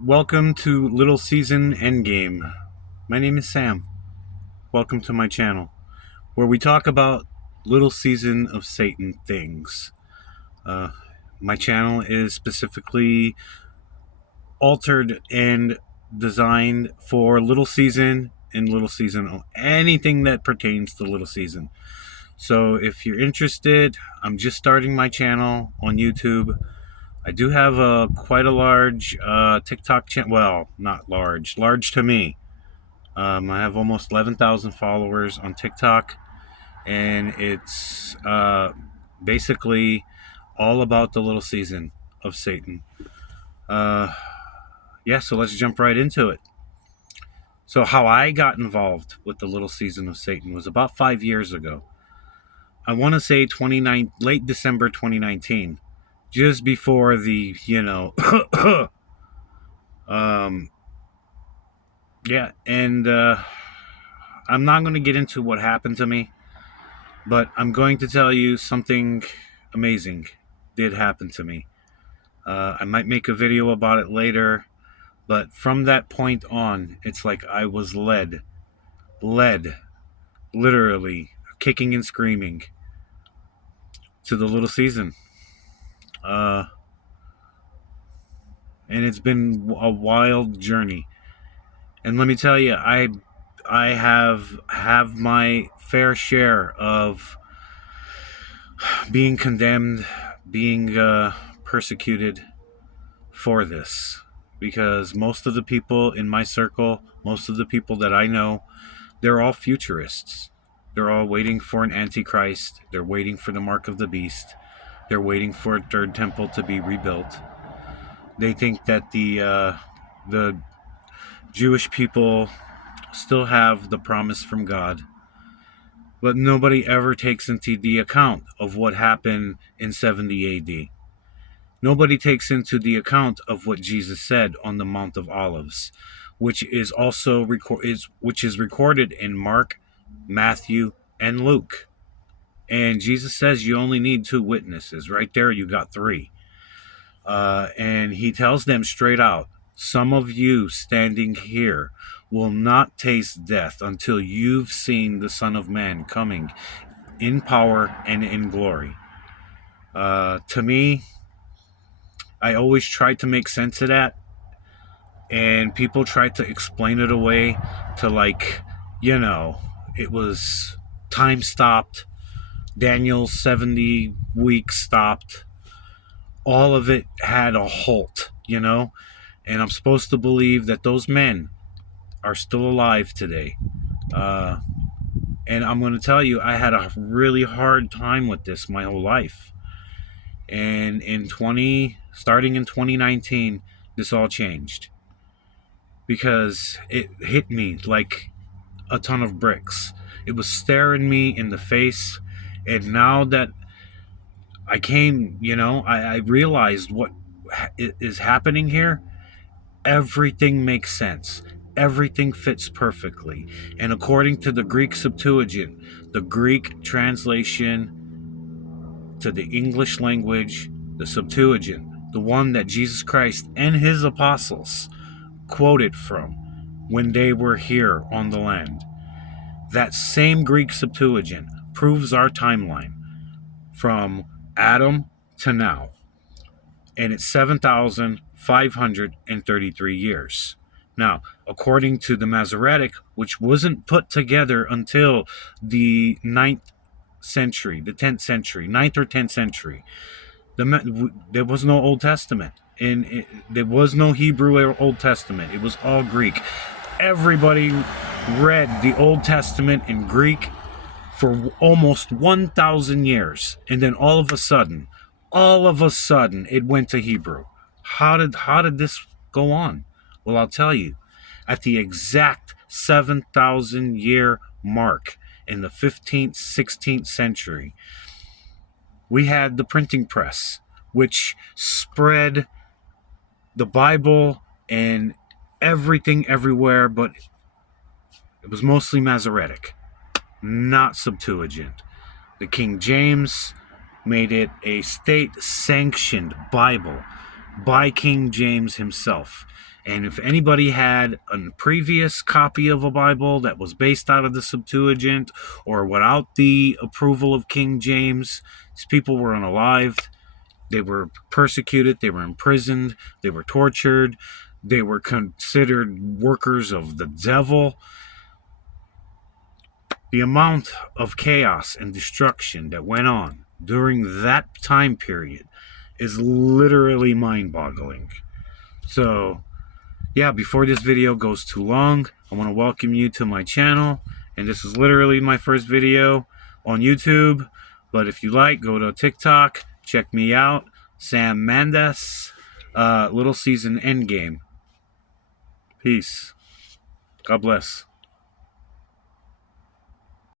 Welcome to Little Season Endgame. My name is Sam. Welcome to my channel, where we talk about Little Season of Satan things. Uh, my channel is specifically altered and designed for Little Season and Little Season, anything that pertains to Little Season. So if you're interested, I'm just starting my channel on YouTube. I do have quite a large TikTok channel. Well, not large. Large to me. I have almost 11,000 followers on TikTok, and it's basically all about the little season of Satan. Yeah, so let's jump right into it. So, how I got involved with the little season of Satan was about 5 years ago. I want to say late December 2019, just before the um, yeah, and I'm not going to get into what happened to me. But I'm going to tell you something amazing did happen to me. I might make a video about it later, but from that point on, it's like I was led, literally, kicking and screaming to the little season. Uh, and it's been a wild journey. And let me tell you, I have my fair share of being condemned, being persecuted for this, because most of the people in my circle, most of the people that I know, they're all futurists. They're all waiting for an antichrist. They're waiting for the mark of the beast. They're waiting for a third temple to be rebuilt. They think that the Jewish people still have the promise from God, but nobody ever takes into the account of what happened in 70 AD. Nobody takes into the account of what Jesus said on the Mount of Olives, which is also recorded in Mark, Matthew, and Luke. And Jesus says you only need two witnesses. Right there, you got three. And he tells them straight out, some of you standing here will not taste death until you've seen the Son of Man coming in power and in glory. To me, I always tried to make sense of that, and people tried to explain it away to, like, it was time stopped, Daniel's 70 weeks stopped, all of it had a halt. And I'm supposed to believe that those men are still alive today. And I'm going to tell you, I had a really hard time with this my whole life. And starting in 2019, this all changed, because it hit me like a ton of bricks. It was staring me in the face. And now that I realized what is happening here. Everything makes sense. Everything fits perfectly. And according to the Greek Septuagint, the Greek translation to the English language, the Septuagint, the one that Jesus Christ and his apostles quoted from when they were here on the land, that same Greek Septuagint proves our timeline from Adam to now. And it's 7,533 years. Now, according to the Masoretic, which wasn't put together until the 9th century, the 10th century, 9th or 10th century, there was no Old Testament. And there was no Hebrew or Old Testament. It was all Greek. Everybody read the Old Testament in Greek for almost 1,000 years. And then all of a sudden, it went to Hebrew. How did this go on? Well, I'll tell you. At the exact 7,000 year mark in the 15th, 16th century, we had the printing press, which spread the Bible and everything everywhere, but it was mostly Masoretic, not Septuagint. The King James made it a state-sanctioned Bible by King James himself. And if anybody had a previous copy of a Bible that was based out of the Septuagint or without the approval of King James, these people were unalived. They were persecuted. They were imprisoned. They were tortured. They were considered workers of the devil. The amount of chaos and destruction that went on during that time period is literally mind-boggling. So, yeah, before this video goes too long, I want to welcome you to my channel. And this is literally my first video on YouTube. But if you like, go to TikTok, check me out. Sam Mendes, Little Season Endgame. Peace. God bless.